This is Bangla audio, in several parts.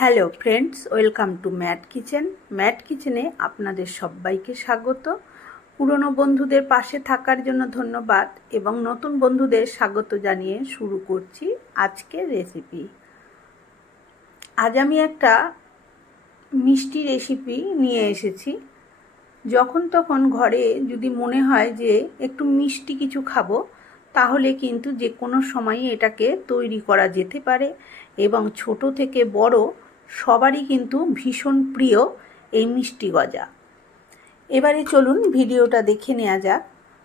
Hello friends, welcome to Matt Kitchen. Matt কিচেনে আপনাদের সবাইকে স্বাগত। পুরনো বন্ধুদের পাশে থাকার জন্য ধন্যবাদ এবং নতুন বন্ধুদের স্বাগত জানিয়ে শুরু করছি আজকের রেসিপি আজ আমি একটা মিষ্টি রেসিপি নিয়ে এসেছি। যখন তখন ঘরে যদি মনে হয় যে একটু মিষ্টি কিছু খাব, তাহলে কিন্তু যে কোনো সময়ই এটাকে তৈরি করা যেতে পারে এবং ছোট থেকে বড় সবারই কিন্তু ভীষণ প্রিয় এই মিষ্টি গজা। এবারে চলুন ভিডিওটা দেখে নেওয়া যাক।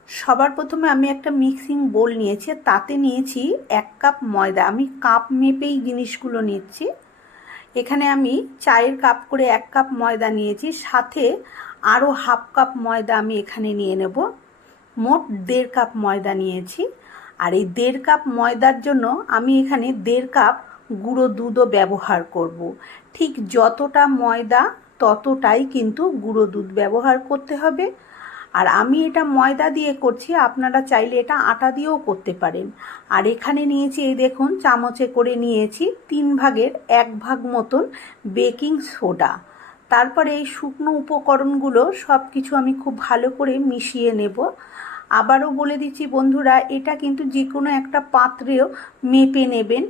সবার প্রথমে আমি একটা মিক্সিং বোল নিয়েছি, তাতে নিয়েছি এক কাপ ময়দা। আমি কাপ মেপেই জিনিসগুলো নিচ্ছি। এখানে আমি চায়ের কাপ করে এক কাপ ময়দা নিয়েছি, সাথে আরও হাফ কাপ ময়দা আমি এখানে নিয়ে নেব। মোট দেড় কাপ ময়দা নিয়েছি। আর এই দেড় কাপ ময়দার জন্য আমি এখানে দেড় কাপ গুঁড়ো দুধও ব্যবহার করব। ঠিক যতটা ময়দা, ততটাই কিন্তু গুঁড়ো দুধ ব্যবহার করতে হবে। আর আমি এটা ময়দা দিয়ে করছি, আপনারা চাইলে এটা আটা দিয়েও করতে পারেন। আর এখানে নিয়েছি, এই দেখুন, চামচে করে নিয়েছি তিন ভাগের এক ভাগ মতন বেকিং সোডা। তারপরে এই শুকনো উপকরণগুলো সব কিছু আমি খুব ভালো করে মিশিয়ে নেব। আবারও বলে দিচ্ছি বন্ধুরা, এটা কিন্তু যে কোনো একটা পাত্রেও মেপে নেবেন।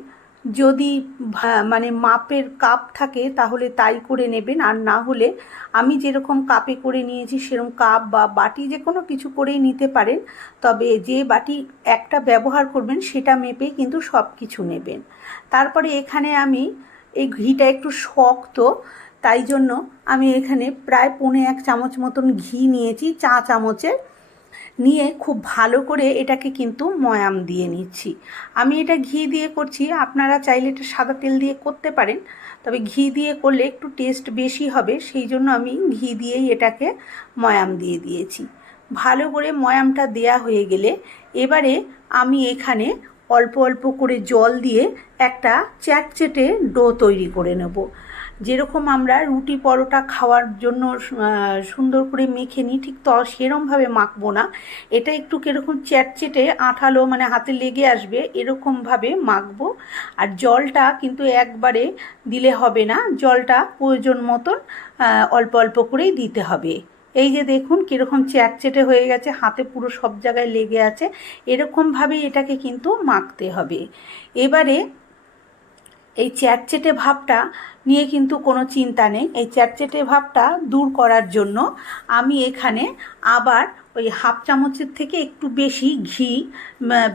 যদি মানে মাপের কাপ থাকে তাহলে তাই করে নেবেন। আর না হলে আমি যেরকম কাপে করে নিয়েছি সেরকম কাপ বা বাটি যে কোনো কিছু করেই নিতে পারেন। তবে যে বাটি একটা ব্যবহার করবেন সেটা মেপে কিন্তু সব কিছু নেবেন। তারপরে এখানে আমি এই ঘিটা একটু শক্ত, তাই জন্য আমি এখানে প্রায় পৌনে এক চামচ মতন ঘি নিয়েছি, চা চামচের। নিয়ে খুব ভালো করে এটাকে কিন্তু ময়াম দিয়ে নিচ্ছি। আমি এটা ঘি দিয়ে করছি, আপনারা চাইলে এটা সাদা তেল দিয়ে করতে পারেন, তবে ঘি দিয়ে করলে একটু টেস্ট বেশি হবে, সেই জন্য আমি ঘি দিয়েই এটাকে ময়াম দিয়ে দিয়েছি। ভালো করে ময়ামটা দেয়া হয়ে গেলে এবারে আমি এখানে অল্প অল্প করে জল দিয়ে একটা চ্যাটচেটে ডো তৈরি করে নেব। যেরকম আমরা রুটি পরোটা খাওয়ার জন্য সুন্দর করে মেখে নিই, ঠিক তো সেরমভাবে মাখবো না। এটা একটু কীরকম চ্যাটচেটে আঠালো মানে হাতে লেগে আসবে এরকমভাবে মাখবো। আর জলটা কিন্তু একবারে দিলে হবে না, জলটা প্রয়োজন মতন অল্প অল্প করেই দিতে হবে। এই যে দেখুন কীরকম চ্যাটচেটে হয়ে গেছে, হাতে পুরো সব জায়গায় লেগে আছে এরকমভাবেই এটাকে কিন্তু মাখতে হবে। এবারে এই চ্যাটচেটে ভাবটা নিয়ে কিন্তু কোনো চিন্তা নেই। এই চ্যাটচেটে ভাবটা দূর করার জন্য আমি এখানে আবার ওই হাফ চামচের থেকে একটু বেশি ঘি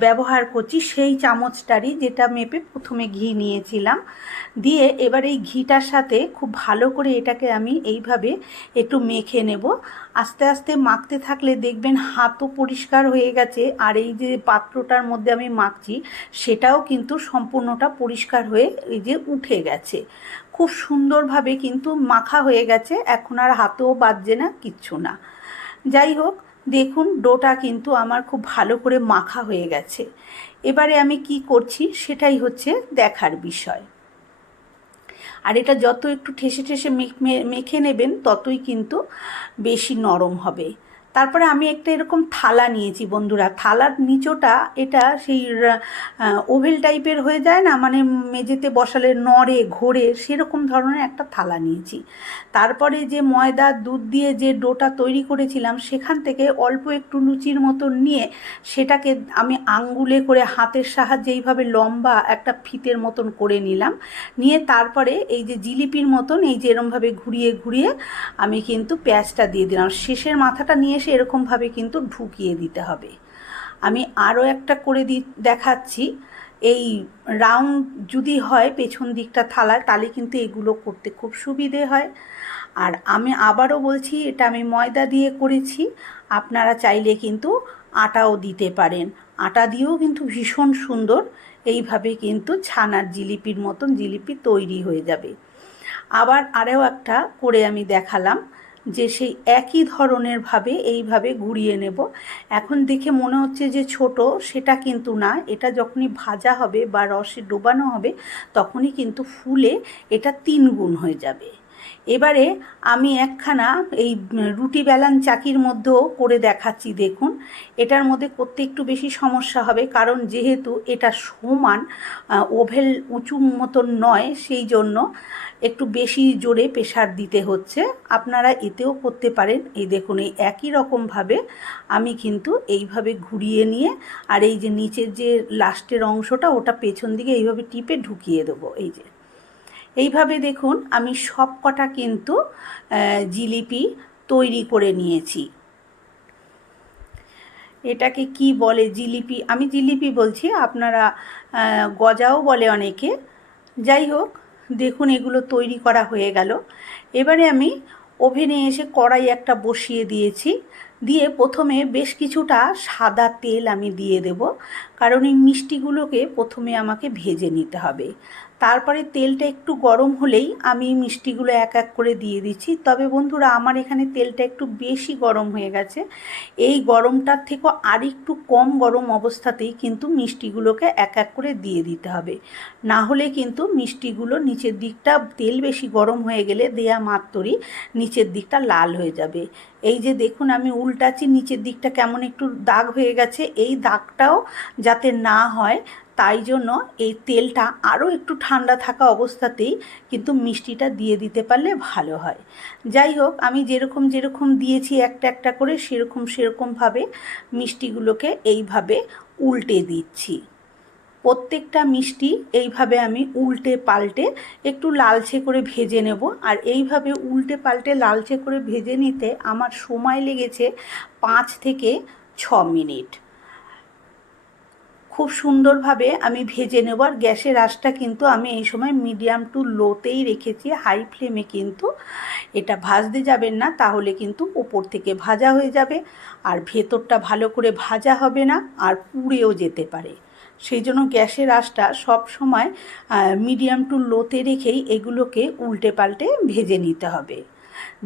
ব্যবহার করছি। সেই চামচটারই যেটা মেপে প্রথমে ঘি নিয়েছিলাম। দিয়ে এবার এই ঘিটার সাথে খুব ভালো করে এটাকে আমি এইভাবে একটু মেখে নেব। আস্তে আস্তে মাখতে থাকলে দেখবেন হাতও পরিষ্কার হয়ে গেছে। আর এই যে পাত্রটার মধ্যে আমি মাখছি, সেটাও কিন্তু সম্পূর্ণটা পরিষ্কার হয়ে এই যে উঠে গেছে। খুব সুন্দরভাবে কিন্তু মাখা হয়ে গেছে। এখন আর হাতেও বাজছে না, কিচ্ছু না। যাই হোক দেখুন, ডোটা কিন্তু আমার খুব ভালো করে মাখা হয়ে গেছে। এবারে আমি কি করছি সেটাই হচ্ছে দেখার বিষয়। আর এটা যত একটু ঠেসে ঠেসে মেখে নেবেন, ততই কিন্তু বেশি নরম হবে। তারপরে আমি একটা এরকম থালা নিয়েছি বন্ধুরা। থালার নিচোটা এটা সেই ওভেল টাইপের হয়ে যায় না? মানে মেঝেতে বসালে নড়ে, ঘোরে সেরকম ধরনের একটা থালা নিয়েছি। তারপরে যে ময়দা, দুধ দিয়ে যে ডোটা তৈরি করেছিলাম, সেখান থেকে অল্প একটু লুচির মতন নিয়ে সেটাকে আমি আঙ্গুলে করে হাতের সাহায্যে এইভাবে লম্বা একটা ফিতের মতন করে নিলাম। নিয়ে তারপরে এই যে জিলিপির মতন এই যে এরমভাবে ঘুরিয়ে ঘুরিয়ে আমি কিন্তু পেঁয়াজটা দিয়ে দিলাম। শেষের মাথাটা নিয়ে এসে এরকমভাবে কিন্তু ঢুকিয়ে দিতে হবে। আমি আরও একটা করে দি, দেখাচ্ছি। এই রাউন্ড যদি হয় পেছন দিকটা থালায়, তাহলে কিন্তু এগুলো করতে খুব সুবিধে হয়। আর আমি আবারও বলছি, এটা আমি ময়দা দিয়ে করেছি। আপনারা চাইলে কিন্তু আটাও দিতে পারেন। আটা দিয়েও কিন্তু ভীষণ সুন্দর। এইভাবে কিন্তু ছানার জিলিপির মতন জিলিপি তৈরি হয়ে যাবে। আবার আরও একটা করে আমি দেখালাম। যে সেই একই ধরনের ভাবে এইভাবে ঘুরিয়ে নেব। এখন দেখে মনে হচ্ছে যে ছোট, সেটা কিন্তু না। এটা যখনই ভাজা হবে বা রসে ডোবানো হবে, তখনই কিন্তু ফুলে এটা তিন গুণ হয়ে যাবে। এবারে আমি একখানা এই রুটি বেলান চাকির মধ্যেও করে দেখাচ্ছি, দেখুন। এটার মধ্যে করতে একটু বেশি সমস্যা হবে, কারণ যেহেতু এটা সমান ওভেল উঁচু মতন নয়, সেই জন্য একটু বেশি জোরে প্রেশার দিতে হচ্ছে। আপনারা এতেও করতে পারেন। এই দেখুন, এই একই রকমভাবে আমি কিন্তু এইভাবে ঘুরিয়ে নিয়ে, আর এই যে নিচের যে লাস্টের অংশটা, ওটা পেছন দিকে এইভাবে টিপে ঢুকিয়ে দেবো। এই যে এইভাবে দেখুন আমি সব কটা কিন্তু জিলিপি তৈরি করে নিয়েছি। এটাকে কি বলে জিলিপি? আমি জিলিপি বলছি, আপনারা গজাও বলে অনেকে। যাই হোক, দেখুন এগুলো তৈরি করা হয়ে গেল। এবারে আমি ওভেনে এসে কড়াই একটা বসিয়ে দিয়েছি। দিয়ে প্রথমে বেশ কিছুটা সাদা তেল আমি দিয়ে দেব, কারণ এই মিষ্টিগুলোকে প্রথমে আমাকে ভেজে নিতে হবে। তারপরে তেলটা একটু গরম হলেই আমি মিষ্টিগুলো এক এক করে দিয়ে দিচ্ছি। তবে বন্ধুরা, আমার এখানে তেলটা একটু বেশি গরম হয়ে গেছে। এই গরমটার থেকেও আরেকটু কম গরম অবস্থাতেই কিন্তু মিষ্টিগুলোকে এক এক করে দিয়ে দিতে হবে। না হলে কিন্তু মিষ্টিগুলো নিচের দিকটা তেল বেশি গরম হয়ে গেলে দেয়া মাত্রই নিচের দিকটা লাল হয়ে যাবে। এই যে দেখুন, আমি উল্টাচ্ছি, নিচের দিকটা কেমন একটু দাগ হয়ে গেছে, এই দাগটাও যাতে না হয়, তাই জন্য এই তেলটা আরও একটু ঠান্ডা থাকা অবস্থাতেই কিন্তু মিষ্টিটা দিয়ে দিতে পারলে ভালো হয়। যাই হোক, আমি যেরকম যেরকম দিয়েছি একটা একটা করে, সেরকম সেরকমভাবে মিষ্টিগুলোকে এইভাবে উল্টে দিচ্ছি। প্রত্যেকটা মিষ্টি এইভাবে আমি উল্টে পাল্টে একটু লালচে করে ভেজে নেব। আর এইভাবে উল্টে পাল্টে লালচে করে ভেজে নিতে আমার সময় লেগেছে পাঁচ থেকে ছ মিনিট। খুব সুন্দরভাবে আমি ভেজে নেব। আর গ্যাসের আঁচটা কিন্তু আমি এই সময় মিডিয়াম টু লোতেই রেখেছি, হাই ফ্লেমে কিন্তু। এটা ভাজতে যাবেন না, তাহলে কিন্তু ওপর থেকে ভাজা হয়ে যাবে। আর ভেতরটা ভালো করে ভাজা হবে না, আর পুড়েও যেতে পারে। সেই জন্য গ্যাসের আঁচটা সব সময় মিডিয়াম টু লোতে রেখেই এগুলোকে উল্টে পাল্টে ভেজে নিতে হবে।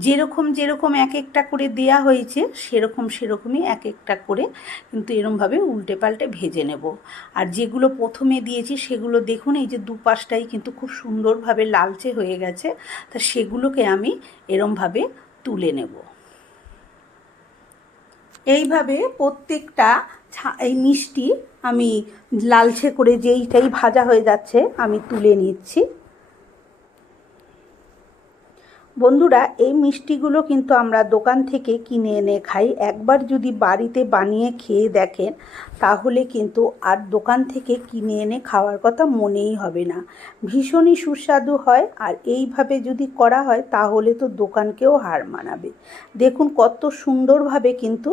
যেরকম যেরকম এক একটা করে দেয়া হয়েছে, সেরকম সেরকমই এক একটা করে কিন্তু এরমভাবে উল্টে পাল্টে ভেজে নেব। আর যেগুলো প্রথমে দিয়েছি, সেগুলো দেখুন, এই যে দুপাশটাই কিন্তু খুব সুন্দরভাবে লালচে হয়ে গেছে, তা সেগুলোকে আমি এরমভাবে তুলে নেব। এইভাবে প্রত্যেকটা এই মিষ্টি আমি লালচে করে যেইটাই ভাজা হয়ে যাচ্ছে আমি তুলে নিচ্ছি। বন্ধুরা, এই মিষ্টিগুলো কিন্তু আমরা দোকান থেকে কিনে এনে খাই। একবার যদি বাড়িতে বানিয়ে খেয়ে দেখেন, তাহলে কিন্তু আর দোকান থেকে কিনে এনে খাওয়ার কথা মনেই হবে না। ভীষণই সুস্বাদু হয়, আর এইভাবে যদি করা হয়, তাহলে তো দোকানকেও হার মানাবে। দেখুন কত সুন্দরভাবে কিন্তু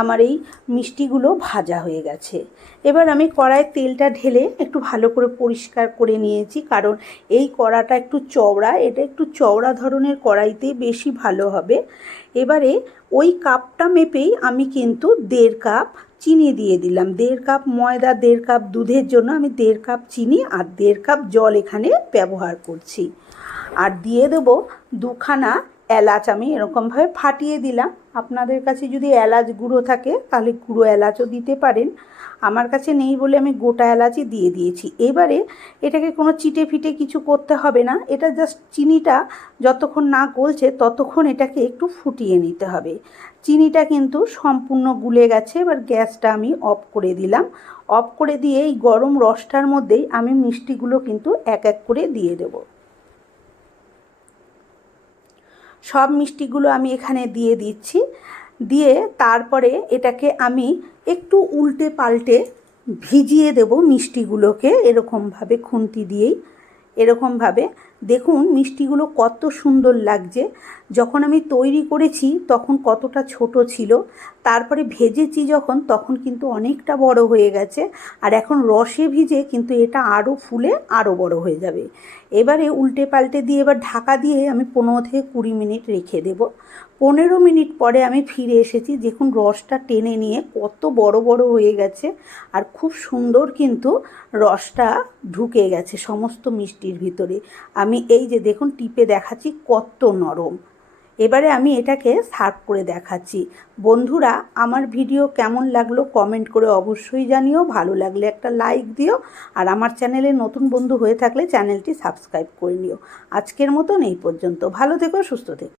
আমার এই মিষ্টিগুলো ভাজা হয়ে গেছে। এবার আমি কড়াইয়ে তেলটা ঢেলে একটু ভালো করে পরিষ্কার করে নিয়েছি, কারণ এই কড়াটা একটু চওড়া, এটা একটু চওড়া ধরনের কড়াইতেই বেশি ভালো হবে। এবারে ওই কাপটা মেপেই আমি কিন্তু দেড় কাপ চিনি দিয়ে দিলাম। দেড় কাপ ময়দা, দেড় কাপ দুধের জন্য আমি দেড় কাপ চিনি আর দেড় কাপ জল এখানে ব্যবহার করছি। আর দিয়ে দেবো দুখানা এলাচ। আমি এরকমভাবে ফাটিয়ে দিলাম। আপনাদের কাছে যদি এলাচ গুঁড়ো থাকে, তাহলে গুঁড়ো এলাচও দিতে পারেন। আমার কাছে নেই বলে আমি গোটা এলাচই দিয়ে দিয়েছি। এবারে এটাকে কোনো চিটে ফিটে কিছু করতে হবে না। এটা জাস্ট চিনিটা যতক্ষণ না গলছে, ততক্ষণ এটাকে একটু ফুটিয়ে নিতে হবে। চিনিটা কিন্তু সম্পূর্ণ গুলে গেছে। এবার গ্যাসটা আমি অফ করে দিলাম। অফ করে দিয়ে এই গরম রসটার মধ্যেই আমি মিষ্টিগুলো কিন্তু এক এক করে দিয়ে দেবো। সব মিষ্টিগুলো আমি এখানে দিয়ে দিচ্ছি। দিয়ে তারপরে এটাকে আমি একটু উল্টে পাল্টে ভিজিয়ে দেব মিষ্টিগুলোকে এরকমভাবে খুন্তি দিয়েই। এরকমভাবে দেখুন মিষ্টিগুলো কত সুন্দর লাগছে। যখন আমি তৈরি করেছি তখন কতটা ছোট ছিল। তারপরে ভেজেছি যখন তখন কিন্তু অনেকটা বড় হয়ে গেছে। আর এখন রসে ভিজে কিন্তু এটা আরও ফুলে আরও বড় হয়ে যাবে। এবারে উল্টে পাল্টে দিয়ে এবার ঢাকা দিয়ে আমি পনেরো থেকে কুড়ি মিনিট রেখে দেব। পনেরো মিনিট পরে আমি ফিরে এসেছি। দেখুন রসটা টেনে নিয়ে কত বড় বড় হয়ে গেছে। আর খুব সুন্দর কিন্তু রসটা ঢুকে গেছে সমস্ত মিষ্টির ভিতরে। আমি এই যে দেখুন, টিপে দেখাচ্ছি কত নরম। এবারে আমি এটাকে সার্ভ করে দেখাচ্ছি। বন্ধুরা, আমার ভিডিও কেমন লাগল কমেন্ট করে অবশ্যই জানিও। ভালো লাগলে একটা লাইক দিও। আর আমার চ্যানেলে নতুন বন্ধু হয়ে থাকলে চ্যানেলটি সাবস্ক্রাইব করে নিও। আজকের মতন এই পর্যন্ত। ভালো থেকো, সুস্থ থেকো।